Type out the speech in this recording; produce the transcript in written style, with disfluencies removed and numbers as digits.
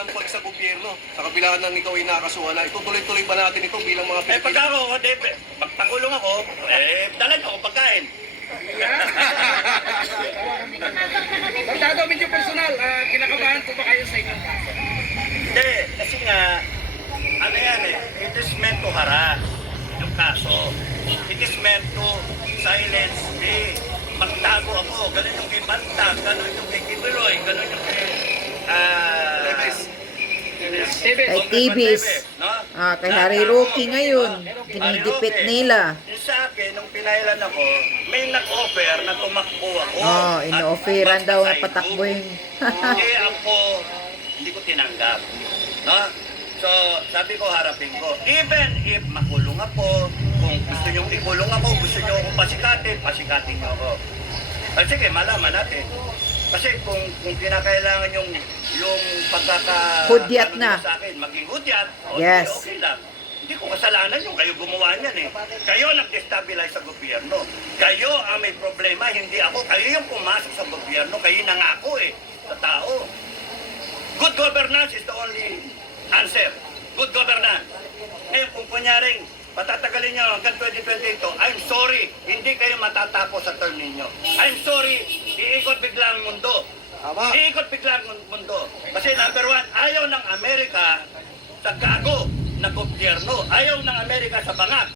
Ang pag sa gobyerno, sa kabila ng ikaw ay nakakasuhan na, itutuloy-tuloy ba natin ito bilang mga Eh pag ako, pagpakulong ako, dalan ako pagkain. Dado, medyo personal, kinakabahan po ba kayo sa inyong kaso? Hindi, kasi nga, ano yan it is meant to harass yung kaso. It is meant to silence me. Magtago ako, ganun yung kay Bantag, ganun yung kay Kibuloy, ganun yung kay, David. Kay Tibis. Kay Harry Roque ngayon. Dinidipit nila. Yung sa akin, nung pinailan ako, may nag-offer na tumakbo ako. Ino-offeran daw na patakbo yung... Hindi ko tinanggap. No? So, sabi ko, harapin ko. Even if makulong ako, kung gusto nyo ikulong ako, gusto nyo akong pasikatin nyo ako. Sige, malaman natin. Kasi kung kinakailangan yung Hudyat na. sa akin, maging hudyat, Yes. okay lang. Hindi ko kasalanan yung kayo gumawa niyan Kayo nag-destabilize sa gobyerno. Kayo ang may problema, hindi ako. Kayo yung pumasok sa gobyerno, kayo nangako sa tao. Good governance is the only answer. Good governance. Ngayon, kung kunyaring patatagalin nyo hanggang 2022, I'm sorry, hindi kayo matatapos sa term ninyo. I'm sorry, iikot bigla ang mundo. Iikot bigla ang mundo. Kasi number one, ayaw ng Amerika sa gago na gobyerno. Ayaw ng Amerika sa bangag.